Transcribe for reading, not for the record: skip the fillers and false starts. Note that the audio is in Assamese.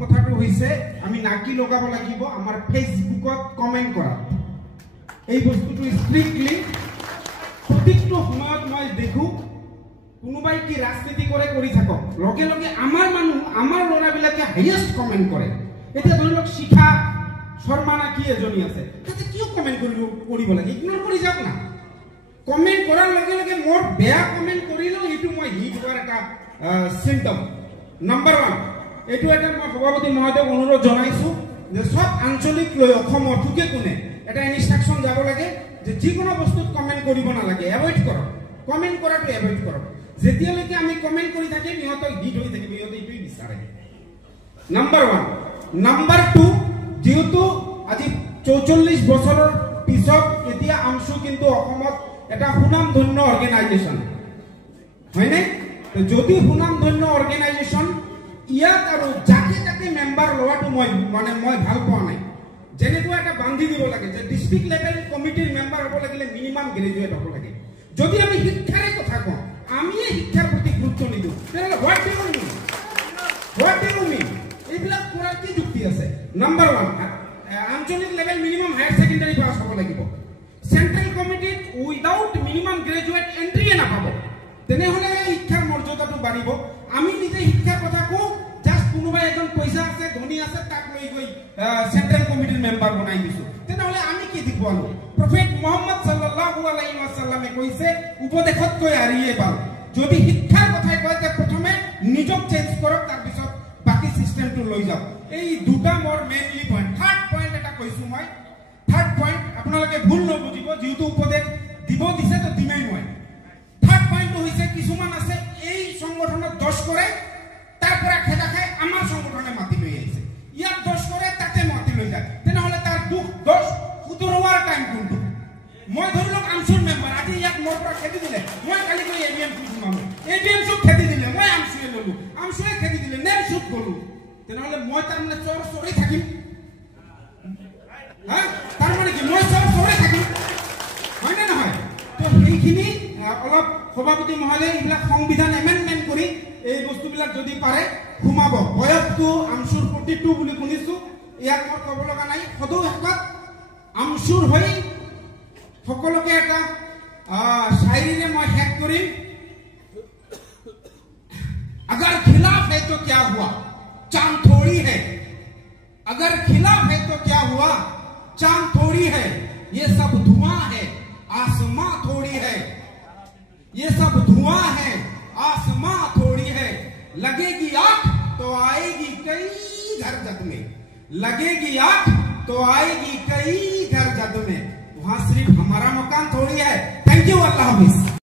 কথাটো হৈছে আমি নাকি লগাব লাগিব আমাৰ ফেসবুকত কমেন্ট কৰা এই বস্তুটো স্ট্ৰিক্টলি প্ৰতিটো সময়ত মই দেখো কোনোবাই কি ৰাজনীতি কৰে কৰি থাকক লগে লগে আমাৰ মানুহ আমাৰ লৰাবিলাকে হাইয়েস্ট কমেন্ট কৰে এটা ধৰি লওক শিখা শৰ্মা না কি এজনী আছে তাতে কিয় কমেন্ট কৰিব লাগে ইগনোৰ কৰি যাওক না কমেন্ট কৰাৰ লগে লগে মোৰ বেয়া কমেন্ট কৰিলো এটো মই হিট হোৱাৰ এটা সিম্পটম নাম্বাৰ 1 এটো এটা মই সভাপতি মহোদয়ক অনুৰোধ জনাইছো যে সব আঞ্চলিক লৈ অসমৰ টুকে কোনে এটা ইনস্ট্ৰাকশন যাব লাগে যে যিকোনো বস্তুত কমেন্ট কৰিব নালাগে এভয়েড কৰক কমেন্ট কৰাটো এভয়েড কৰক যেতিয়ালৈকে আমি কমেন্ট কৰি থাকিম ইহঁতৰ হিট হৈ থাকিব ইহঁতে এইটোই বিচাৰে নাম্বাৰ 1 নাম্বাৰ 2 যেহেতু আজি 44 বছৰৰ পিছত এতিয়া আমসু কিন্তু অসমত এটা সুনামধন্য অৰ্গেনাইজেশন হয়নে তো যদি সুনামধন্য অৰ্গেনাইজেশন ইয়াত আৰু যাকে যাকে মেম্বাৰ লোৱাটো মই ভাল পোৱা নাই যেনেকুৱা এটা বান্ধি দিব লাগে যে ডিস্ট্ৰিক্ট লেভেল কমিটিৰ মেম্বাৰ হ'ব লাগিলে মিনিমাম গ্ৰেজুৱেট হ'ব লাগে যদি আমি শিক্ষাৰে কথা কওঁ আমি শিক্ষাৰ প্ৰতি গুৰুত্ব নিদিওঁ তেনে হোৱাট ডু মিন এইবিলাক কৰাৰ কি যুক্তি আছে নাম্বাৰ 1 আঞ্চলিক level minimum higher secondary pass হ'ব লাগিব সেন্ট্ৰাল কমিটিত উইদাউট মিনিমাম গ্ৰেজুৱেট এন্ট্ৰি নাপাব তেনেহলে শিক্ষাৰ মৰ্যাদাটো বাঢ়িব আমি নিজে শিক্ষাৰ কথা কওঁ জাস্ট কোনোবা এজন পইচা আছে ধনী আছে তাক লৈ গৈ সেন্ট্রাল কমিটিৰ মেম্বাৰ বনাই দিছো তেনেহলে আমি কি দেখুৱালো প্ৰফেট মুহাম্মদ সাল্লাল্লাহু আলাইহি ওয়াসাল্লামে কৈছে উপদেশতকৈ আৰিয়ে ভাল যদি শিক্ষাৰ কথা কয় তে প্ৰথমে নিজক চেঞ্জ কৰক তাৰ পিছত বাকি সিস্টেমটো লৈ যাওক এই দুটা মোৰ মেইনলি পইণ্ট থাৰ্ড পইণ্ট এটা কৈছো মই থাৰ্ড পইণ্ট আপোনালোকে ভুল নবুজিব যেহেতু উপদেশ দিব দিছে তো দিমেই মই থাৰ্ড পইণ্টটো হৈছে কিছুমান আছে এই সংগঠনত দোষ কৰে তাৰ পৰা খেদা খায় আমাৰ সংগঠনে মাতি লৈ আহিছে ইয়াক দোষ কৰে তাতে মাতি লৈ যায় তেনেহলে তাৰ দোষ শুধৰোৱাৰ টাইম কোনটো মই ধৰি লওক আমসুৰ মেম্বাৰ আজি ইয়াক মোৰ পৰা খেদি দিলে মই কালি গৈ এডিএম সোমালো এডিএম চব খেদি দিলে মই আমসুৱে ললো আমসুৱে খেদি দিলে নেম চুপ গলো তেনেহলে মই তাৰমানে চৰি থাকিম তার মানে কি মই সব করে থাকি হয় না নহয় তো এইখিনি অলপ সভাপতি মহোদয় এইবিলাক সংবিধান এমেন্ডমেন্ট কৰি এই বস্তুবিলাক যদি পাৰে ঘুমাব বয়সটো আমসুৰ 42 বুলি শুনিছো ইয়াক মই ক'ব লগা নাই সদৌ শেষত আমসুৰ হৈ সকলোকে এটা শায়ৰীৰে মই শেষ কৰিম अगर खिलाफ है तो क्या हुआ चांद थोड़ी है अगर खिलाफ है तो क्या हुआ चांद थोड़ी है ये सब धुआं है आसमां थोड़ी है ये सब धुआं है आसमां थोड़ी है लगेगी आंख तो आएगी कई घर जद में लगेगी आंख तो आएगी कई घर जद में वहां सिर्फ हमारा मकान थोड़ी है थैंक यू अल्लाह हाफिज